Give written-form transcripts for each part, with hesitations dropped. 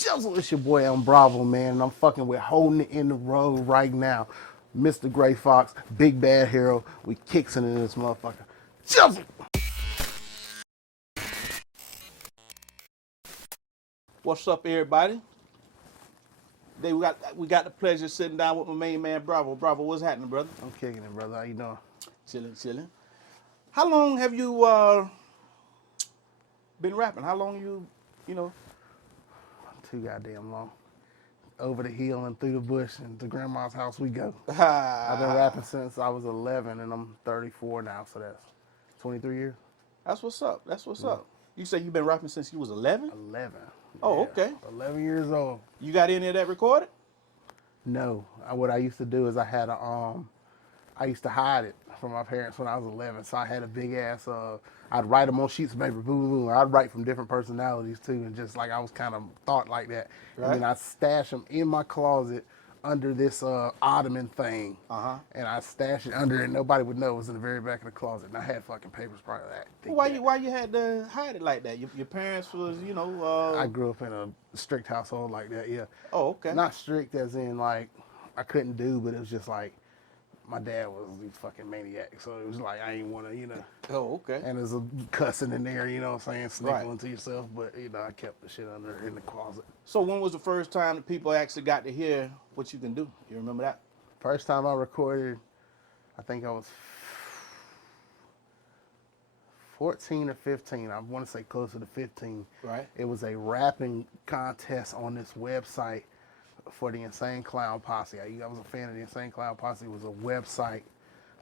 Chizzle, it's your boy UmBravo, man, and I'm fucking with holding it in the road right now. Mr. Gray Fox, Big Bad Hero, we kicks in this motherfucker. Chizzle! What's up, everybody? Today we got the pleasure of sitting down with my main man, Bravo. Bravo, what's happening, brother? I'm kicking it, brother. How you doing? Chilling. How long have you been rapping? How long you know? Too goddamn long. Over the hill and through the bush and to grandma's house we go. I've been rapping since I was 11 and I'm 34 now, so that's 23 years. That's what's up. You say you've been rapping since you was 11? 11. Oh, Yeah, okay. 11 years old. You got any of that recorded? No. What I used to do is I used to hide it from my parents when I was 11. So I had a big ass, I'd write them on sheets of paper, boom, boom. I'd write from different personalities too. And just like I was kind of thought like that. Right. And then I'd stash them in my closet under this ottoman thing. And I stashed it under it and nobody would know it was in the very back of the closet. And I had fucking papers probably that thick. Why you had to hide it like that? Your parents was, I grew up in a strict household like that, yeah. Oh, okay. Not strict as in like I couldn't do, but it was just like, my dad was a fucking maniac, so it was like I didn't want to, Oh, okay. And there's a cussing in there, you know what I'm saying, snickling Right. to yourself, but, I kept the shit under in the closet. So when was the first time that people actually got to hear what you can do? You remember that? First time I recorded, I think I was 14 or 15. I want to say closer to 15. Right. It was a rapping contest on this website for the Insane Clown Posse. I was a fan of the Insane Clown Posse. It was a website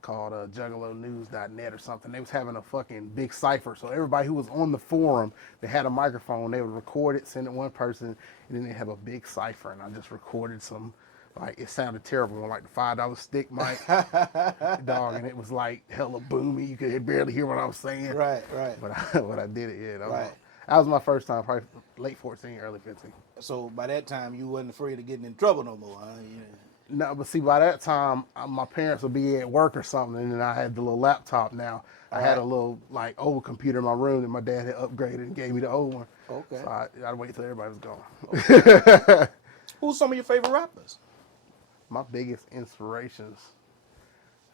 called juggalonews.net or something. They was having a fucking big cipher. So everybody who was on the forum, they had a microphone. They would record it, send it one person, and then they have a big cipher. And I just recorded some, like, it sounded terrible on like the $5 stick mic, dog, and it was like hella boomy. You could barely hear what I was saying. Right. But I did it, yeah. Right. That was my first time, probably late 14, early 15. So by that time, you wasn't afraid of getting in trouble no more, huh? No, but see, by that time, my parents would be at work or something, and then I had the little laptop now. I had a little, like, old computer in my room that my dad had upgraded and gave me the old one. Okay. So I'd wait till everybody was gone. Okay. Who's some of your favorite rappers? My biggest inspirations,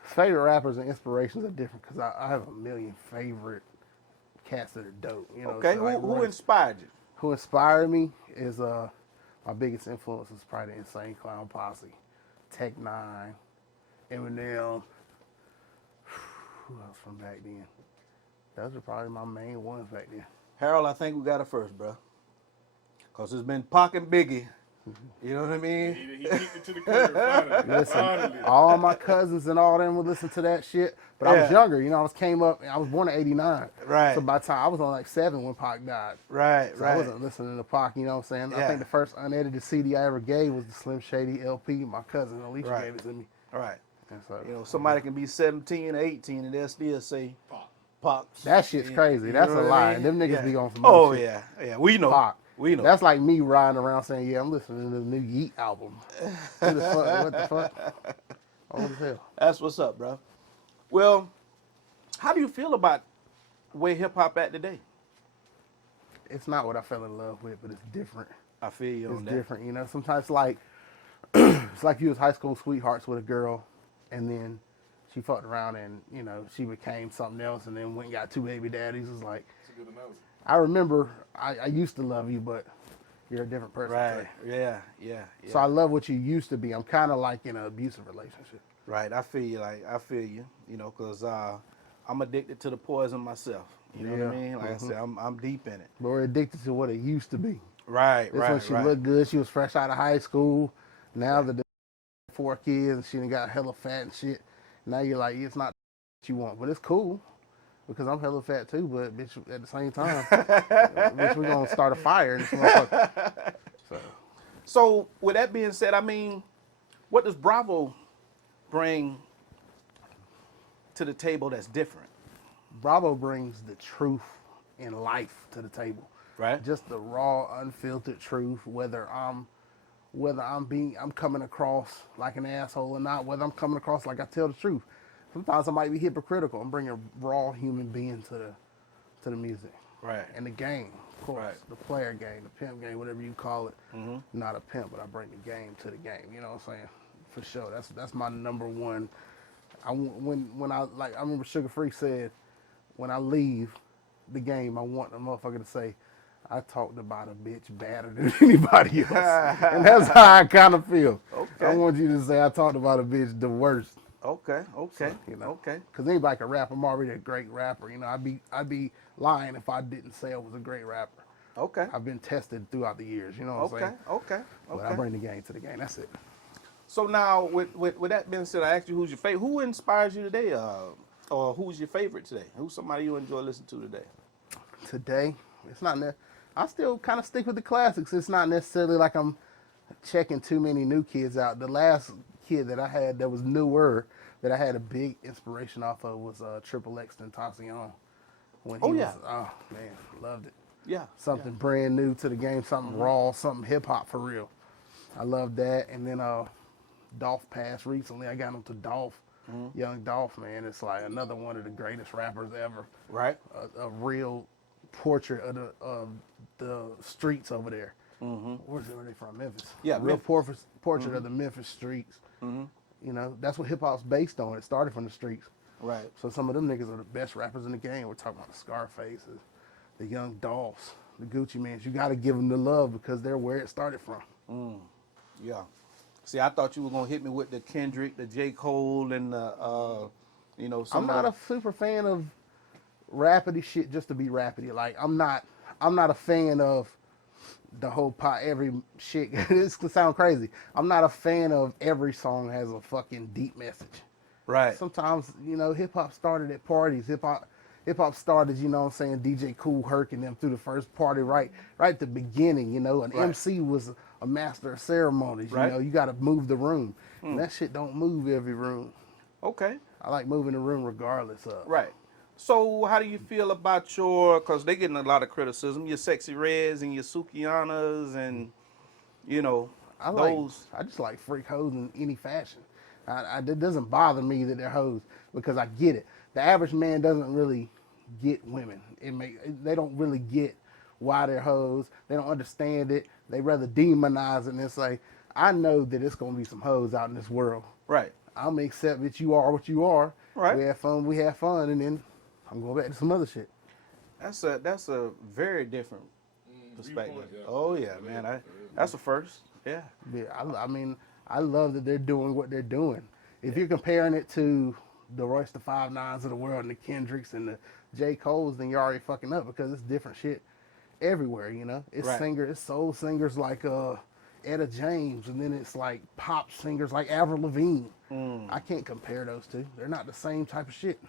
favorite rappers and inspirations are different because I have a million favorite cats that are dope. Okay, so who inspired you? Who inspired me is my biggest influence is probably the Insane Clown Posse, Tech Nine, Eminem. Who else from back then? Those are probably my main ones back then. Harold, I think we got it first, bro. Because it's been Pac and Biggie. You know what I mean? He kicked it to the curb, finally. Listen, Finally. all my cousins and all them would listen to that shit. But I was younger, I was born in 89. Right. So by the time I was on like 7 when Pac died. Right. I wasn't listening to Pac, you know what I'm saying? Yeah. I think the first unedited CD I ever gave was the Slim Shady LP. My cousin Alicia gave it to me. Right. And so, somebody can be 17 or 18 and they'll still say Pac. that shit's crazy. That's a lie. Them niggas be on some Oh, other shit. yeah. We know. Pac. We know. That's like me riding around saying, yeah, I'm listening to the new Yeet album. Who the fuck? What the fuck? Old as hell. That's what's up, bro. Well, how do you feel about where hip-hop at today? It's not what I fell in love with, but it's different. I feel you on It's that. different, Sometimes like it's like you was high school sweethearts with a girl, and then she fucked around and she became something else, and then went and got 2 baby daddies. It's like That's a good analogy. I remember I used to love you, but you're a different person Right. today. Yeah. So I love what you used to be. I'm kind of like in an abusive relationship. Right. I feel you. Because I'm addicted to the poison myself. You know what I mean? Like I said, I'm deep in it. But we're addicted to what it used to be. Right. This when she looked good. She was fresh out of high school. Now that the 4 kids and she done got hella fat and shit. Now you're like, it's not what you want, but it's cool. Because I'm hella fat too, but bitch, at the same time, bitch, we're gonna start a fire in this motherfucker. So with that being said, I mean, what does Bravo bring to the table that's different? Bravo brings the truth in life to the table. Right. Just the raw, unfiltered truth, whether I'm coming across like an asshole or not, whether I'm coming across like I tell the truth. Sometimes I might be hypocritical. I'm bringing a raw human being to the music. Right. And the game, of course, Right. the player game, the pimp game, whatever you call it. Mm-hmm. Not a pimp, but I bring the game to the game. You know what I'm saying? For sure. That's my number one. When I remember Sugar Free said, when I leave the game, I want the motherfucker to say, I talked about a bitch better than anybody else. And that's how I kind of feel. Okay. I want you to say I talked about a bitch the worst. Okay. Okay. So, you know, Okay. because anybody can rap. I'm already a great rapper. You know, I'd be lying if I didn't say I was a great rapper. Okay. I've been tested throughout the years. You know what I'm saying? Okay. But I Okay. bring the game to the game. That's it. So now, with that being said, I asked you who's your favorite. Who inspires you today, or who's your favorite today? Who's somebody you enjoy listening to today? Today, it's not. I still kind of stick with the classics. It's not necessarily like I'm checking too many new kids out. The last kid that I had that was newer, that I had a big inspiration off of, was Triple X Tentacion. When he was, oh man, loved it. Yeah. Something brand new to the game, something raw, something hip hop for real. I love that. And then Dolph passed recently. I got into Dolph, Young Dolph, man. It's like another one of the greatest rappers ever. Right. A real portrait of the streets over there. Mm-hmm. Where they from? Memphis. Yeah, A real Memphis. portrait of the Memphis streets. Mm-hmm. You know, that's what hip hop's based on. It started from the streets. Right. So some of them niggas are the best rappers in the game. We're talking about the Scarfaces, the Young Dolphs, the Gucci Mans. You got to give them the love because they're where it started from. Yeah. See, I thought you were gonna hit me with the Kendrick, the J. Cole, and the I'm not a super fan of rapidy shit just to be rapidy. Like I'm not a fan of the whole pot every shit. This could sound crazy. I'm not a fan of every song has a fucking deep message. right. Sometimes, you know, hip hop started at parties. Hip hop started, you know what I'm saying, DJ Kool Herc and them through the first party right at the beginning, you know. An Right. MC was a master of ceremonies, Right. you know. You got to move the room. And that shit don't move every room. Okay. I like moving the room regardless of. Right. So how do you feel about because they're getting a lot of criticism, your Sexy Reds and your Sukianas and, I just like freak hoes in any fashion. It doesn't bother me that they're hoes because I get it. The average man doesn't really get women. They don't really get why they're hoes. They don't understand it. They rather demonize it and say, I know that it's going to be some hoes out in this world. Right. I'm going to accept that you are what you are. Right. We have fun, and then I'm going back to some other shit. That's a very different perspective. Viewpoint, yeah. Oh yeah, man. That's a first. Yeah. Yeah, I mean, I love that they're doing what they're doing. If you're comparing it to the Royce the 5'9" of the world and the Kendricks and the J. Coles, then you're already fucking up because it's different shit everywhere, you know? It's Right. it's soul singers like Etta James, and then it's like pop singers like Avril Lavigne. I can't compare those two. They're not the same type of shit.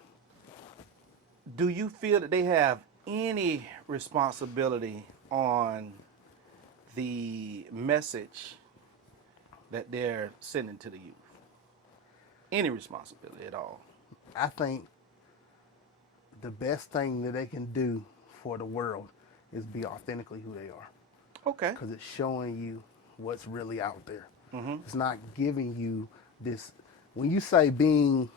Do you feel that they have any responsibility on the message that they're sending to the youth? Any responsibility at all? I think the best thing that they can do for the world is be authentically who they are. Okay. Because it's showing you what's really out there. Mm-hmm. It's not giving you this. When you say they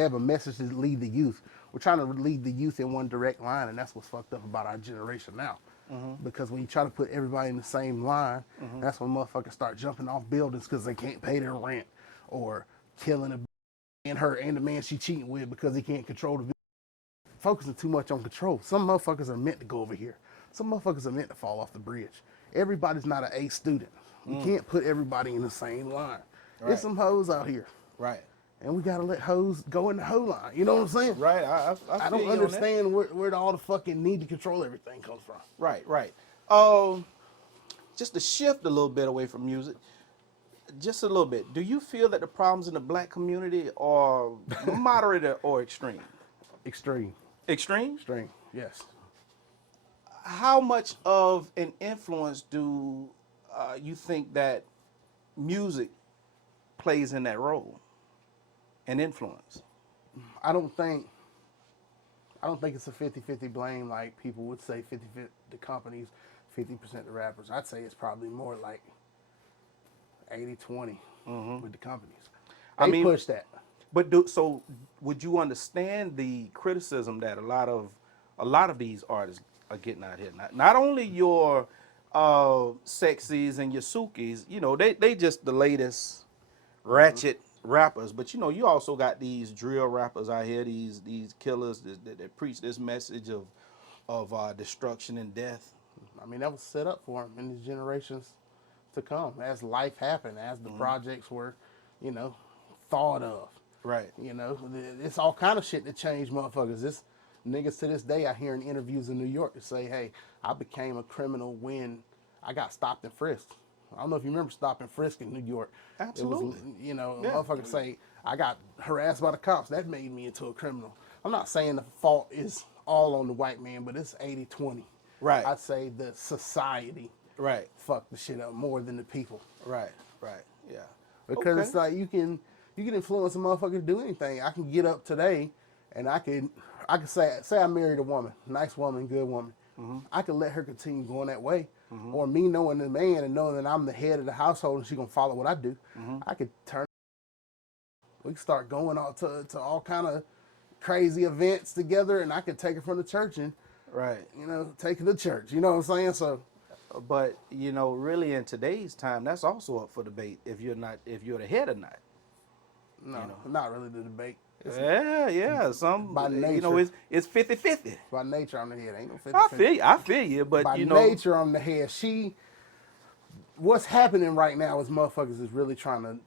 have a message to lead the youth, we're trying to lead the youth in one direct line, and that's what's fucked up about our generation now. Because when you try to put everybody in the same line, that's when motherfuckers start jumping off buildings because they can't pay their rent, or killing a and her and the man she cheating with because he can't control the. Focusing too much on control. Some motherfuckers are meant to go over here. Some motherfuckers are meant to fall off the bridge. Everybody's not an A student. You can't put everybody in the same line. Right. There's some hoes out here, Right. and we gotta let hoes go in the hoe line. You know what I'm saying? Right. I I feel don't you on that. understand where all the fucking need to control everything comes from. Right. Just to shift a little bit away from music, just a little bit. Do you feel that the problems in the black community are moderate or extreme? Extreme, Extreme? extreme. Yes. How much of an influence do you think that music plays in that role and influence? I don't think it's a 50-50 blame like people would say 50 the companies, 50% the rappers. I'd say it's probably more like 80-20 with the companies. I They mean- push that. But would you understand the criticism that a lot of these artists are getting out here. Not only your sexies and your sukis, you know, they just the latest ratchet rappers, but you know, you also got these drill rappers out here, these killers that preach this message of destruction and death. I mean, that was set up for them in these generations to come as life happened, as the projects were, you know, thought of. Right. You know, it's all kind of shit that changed motherfuckers. This niggas to this day, I hear in interviews in New York that say, hey, I became a criminal when I got stopped and frisked. I don't know if you remember stop and frisk in New York. Absolutely. It was, you know, Yeah. motherfuckers say, I got harassed by the cops. That made me into a criminal. I'm not saying the fault is all on the white man, but it's 80-20. Right. I'd say the society Right. fucked the shit up more than the people. Right. Yeah. Because Okay. it's like you can influence a motherfucker to do anything. I can get up today and I can say I married a woman, nice woman, good woman. I could let her continue going that way. Or me knowing the man and knowing that I'm the head of the household and she's gonna follow what I do. I could turn. We could start going out to all kind of crazy events together, and I could take her from the church and Right. you know take her to church. You know what I'm saying? So But you know, really in today's time, that's also up for debate if you're the head or not. no, not really the debate. It's Yeah. Some by you know, nature. it's 50-50. by nature I'm the head. Ain't no 50. I feel you, but By you know, nature I'm the head. What's happening right now is motherfuckers is really trying to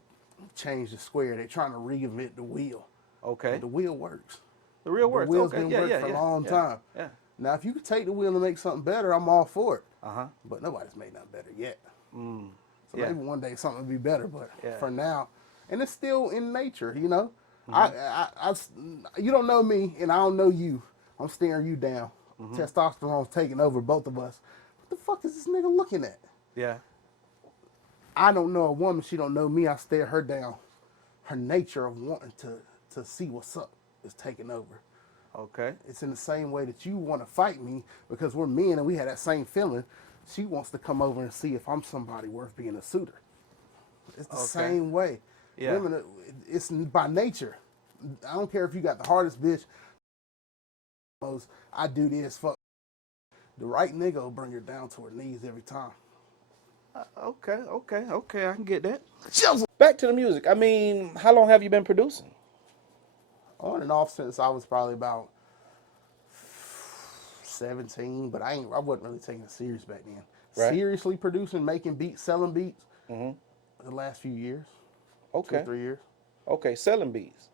change the square. They're trying to reinvent the wheel. okay. The wheel works. The real The works. wheel's Okay. been Yeah, working yeah, for yeah. a long yeah. time. Yeah. Now, if you could take the wheel and make something better, I'm all for it. Uh-huh. But nobody's made nothing better yet. So Yeah. maybe one day something will be better. But Yeah. for now, and it's still in nature, you know. Mm-hmm. You don't know me, and I don't know you. I'm staring you down. Mm-hmm. Testosterone's taking over both of us. What the fuck is this nigga looking at? Yeah. I don't know a woman. She don't know me. I stare her down. Her nature of wanting to see what's up is taking over. Okay. It's in the same way that you want to fight me because we're men and we had that same feeling. She wants to come over and see if I'm somebody worth being a suitor. It's the same way. Yeah. Women, it's by nature. I don't care if you got the hardest bitch. I do this. Fuck. The right nigga will bring her down to her knees every time. Okay. I can get that. Back to the music. I mean, how long have you been producing? On and off since I was probably about 17, but I wasn't really taking it serious back then. Right. Seriously producing, making beats, selling beats, the last few years. Okay. 2 or 3 years. Okay, selling beats.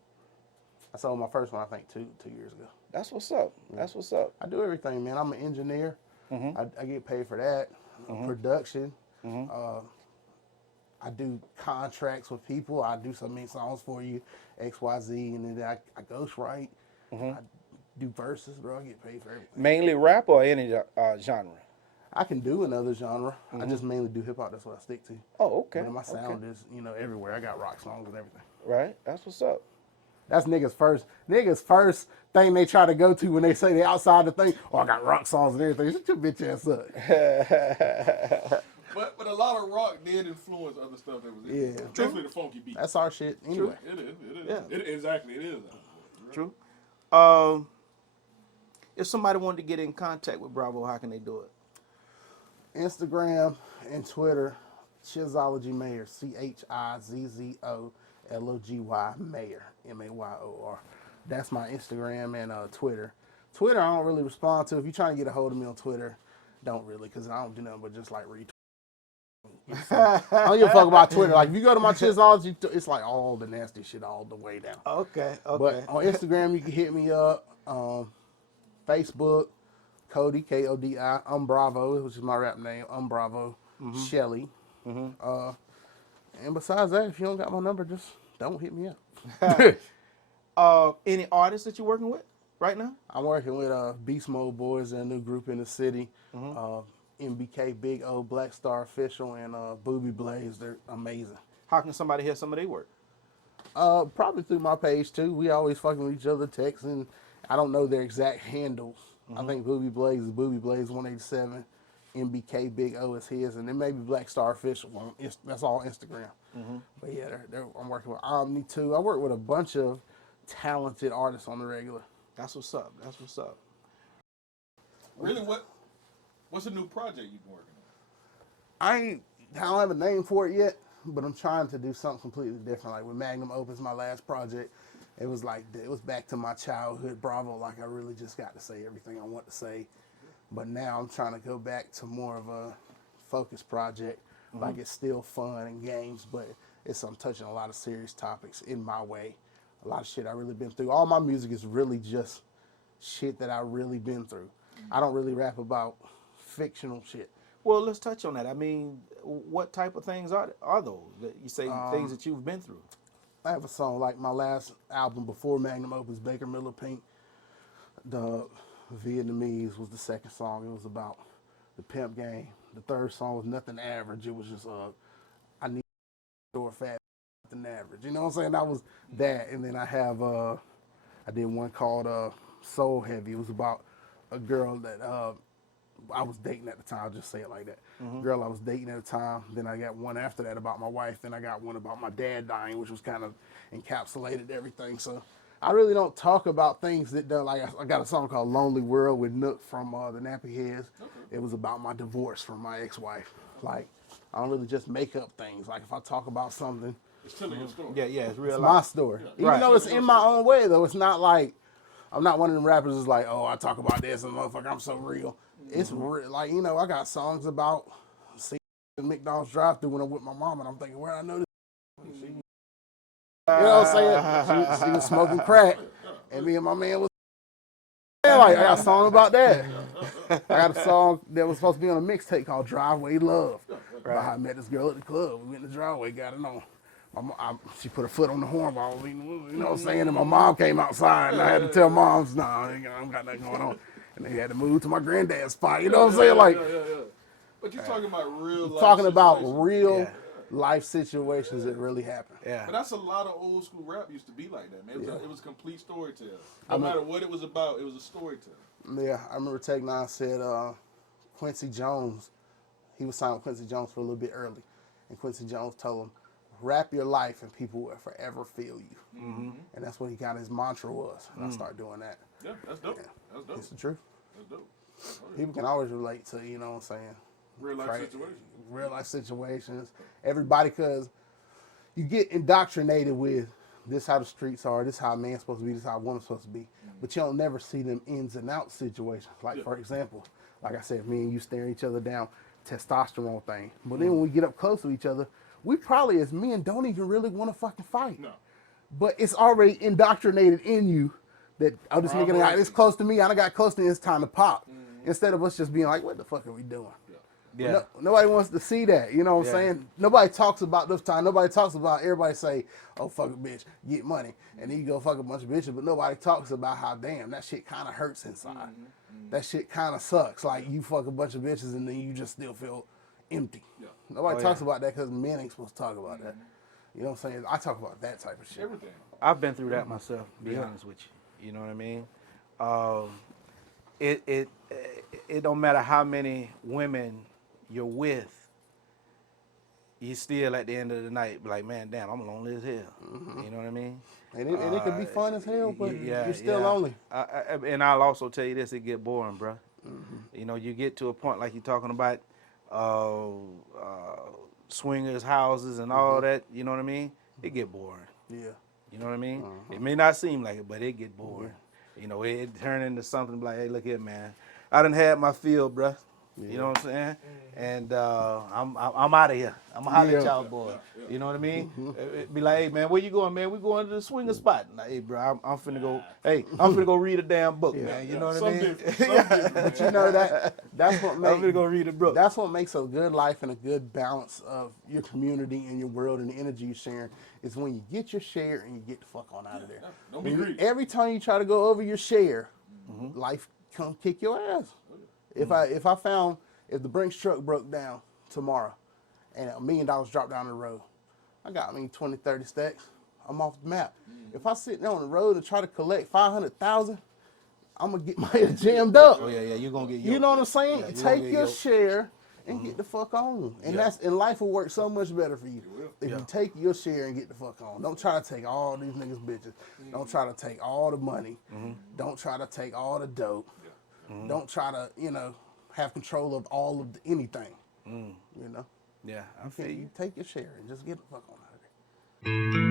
I sold my first one, I think, two years ago. That's what's up. That's what's up. I do everything, man. I'm an engineer. I get paid for that. Production. I do contracts with people. I do so many songs for you, XYZ, and then I ghostwrite. I do verses, bro. I get paid for everything. Mainly rap or any genre? I can do another genre. I just mainly do hip hop. That's what I stick to. Oh, okay. But my sound is, everywhere. I got rock songs and everything. Right. That's what's up. That's niggas' first thing they try to go to when they say they outside the thing. Oh, I got rock songs and everything. Shut your bitch ass up. But a lot of rock did influence other stuff that was in it. Yeah. Especially the funky beat. That's our shit anyway. It is. Yeah. Exactly, it is. True. If somebody wanted to get in contact with Bravo, how can they do it? Instagram and Twitter, Chizzology Mayor, CHIZZOLOGY Mayor, MAYOR. That's my Instagram and Twitter. Twitter, I don't really respond to. If you're trying to get a hold of me on Twitter, don't really, because I don't do nothing but just like retweet. I don't give a fuck about Twitter. Like if you go to my Chizzology, it's like all the nasty shit all the way down. Okay. But on Instagram, you can hit me up. Facebook, Cody, Kodi, UmBravo, which is my rap name, UmBravo, Shelly. And besides that, if you don't got my number, just don't hit me up. Any artists that you're working with right now? I'm working with Beast Mode Boys and a new group in the city. MBK, Big O, Black Star Official, and Booby Blaze. They're amazing. How can somebody hear some of their work? Probably through my page too. We always fucking with each other, texting. I don't know their exact handles. I think Booby Blaze is Booby Blaze 187. MBK Big O is his, and then maybe Black Star Official. That's all Instagram. But yeah, I'm working with Omni too. I work with a bunch of talented artists on the regular. That's what's up. Really, what What's a new project you've been working on? I don't have a name for it yet, but I'm trying to do something completely different. Like with Magnum Opus, my last project, it was like it was back to my childhood Bravo. Like I really just got to say everything I want to say. But now I'm trying to go back to more of a focused project. Like it's still fun and games, but I'm touching a lot of serious topics in my way. A lot of shit I really been through. All my music is really just shit that I really been through. I don't really rap about fictional shit. Well, let's touch on that. I mean, what type of things are those? That you say things that you've been through. I have a song like my last album before Magnum Opus, Baker Miller Pink. The Vietnamese was the second song. It was about the pimp game. The third song was Nothing Average. It was just I need door fat, nothing average. You know what I'm saying? That was that. And then I have I did one called Soul Heavy. It was about a girl that I was dating at the time. I'll just say it like that. Girl I was dating at the time. Then I got one after that about my wife. Then I got one about my dad dying, which was kind of encapsulated everything. So I really don't talk about things that don't, like I got a song called Lonely World with Nook from the Nappy Heads. Okay. It was about my divorce from my ex-wife. Like I don't really just make up things. Like if I talk about something, It's telling your story. Yeah, it's real it's life. my story. Yeah. Even though it's in my own way though. It's not like I'm not one of them rappers that's like, oh, I talk about this and motherfucker, I'm so real. It's real. Like, you know, I got songs about seeing McDonald's drive-thru when I'm with my mom and I'm thinking, where I know this? You know what I'm saying? She was smoking crack and me and my man was like, I got a song about that. I got a song that was supposed to be on a mixtape called Driveway Love. About how I met this girl at the club. We went in the driveway, got it on. She put her foot on the hornball, you know what I'm saying? And my mom came outside, and I had to tell moms, no, I ain't got nothing going on. And they had to move to my granddad's spot, you know what I'm saying? Like, But you're talking about real life talking about situations. real life situations that really happen. Yeah. But that's a lot of old school rap used to be like that, man. It was a complete storytelling. No matter what it was about, it was a storytelling. Yeah, I remember Tech Nine said Quincy Jones, he was signed with Quincy Jones for a little bit early. And Quincy Jones told him, rap your life and people will forever feel you. And that's what he got his mantra was. And I started doing that. Yeah, that's dope. That's dope. It's the truth. That's dope. People can always relate to, you know what I'm saying? Real life situations. Real life situations. Everybody, because you get indoctrinated with this how the streets are, this how a man's supposed to be, this how a woman's supposed to be. But you don't never see them ins and outs situations. Like, for example, like I said, me and you staring each other down, testosterone thing. But then when we get up close to each other, we probably as men don't even really want to fucking fight. No. But it's already indoctrinated in you that, oh, this nigga got this close to me, I done got close to me, it's time to pop. Instead of us just being like, what the fuck are we doing? Yeah. No, nobody wants to see that, you know what I'm saying? Nobody talks about this time. Nobody talks about, everybody say, oh, fuck a bitch, get money. And then you go fuck a bunch of bitches, but nobody talks about how, damn, that shit kind of hurts inside. That shit kind of sucks. Like, you fuck a bunch of bitches and then you just still feel empty. Yeah. Nobody talks about that because men ain't supposed to talk about that. You know what I'm saying? I talk about that type of shit. Everything. I've been through that myself, to be honest with you. You know what I mean? It don't matter how many women you're with, you still at the end of the night be like, man, damn, I'm lonely as hell. You know what I mean? And it could be fun as hell, but you're still lonely. And I'll also tell you this, it get boring, bro. You know, you get to a point like you're talking about swingers houses and all that, you know what I mean? It get boring. Yeah. You know what I mean? It may not seem like it, but it get boring. You know, it turn into something like, hey, look here, man. I done had my fill, bruh. You know what I'm saying? And I'm out of here. I'm going to holler at y'all, boy. You know what I mean? It be like, hey, man, where you going, man? We going to the swinger spot. Like, hey, bro, I'm finna go, I'm finna go read a damn book, man. You know what I mean? But you know, that's what makes, I'm finna go read a book. That's what makes a good life and a good balance of your community and your world and the energy you're sharing is when you get your share and you get the fuck on out of there. Don't be greedy. Every time you try to go over your share, life come kick your ass. If the Brinks truck broke down tomorrow and $1 million dropped down the road, I got 20, 30 stacks. I'm off the map. If I sit there on the road and try to collect 500,000, I'm gonna get my head jammed up. Oh yeah, you're gonna get. You know what I'm saying? Yeah, Take your share and get the fuck on, and and life will work so much better for you if you take your share and get the fuck on. Don't try to take all these niggas bitches. Don't try to take all the money. Don't try to take all the dope. Don't try to, have control of all of anything. You know, Yeah, I feel you you. take your share and just get the fuck on out of there.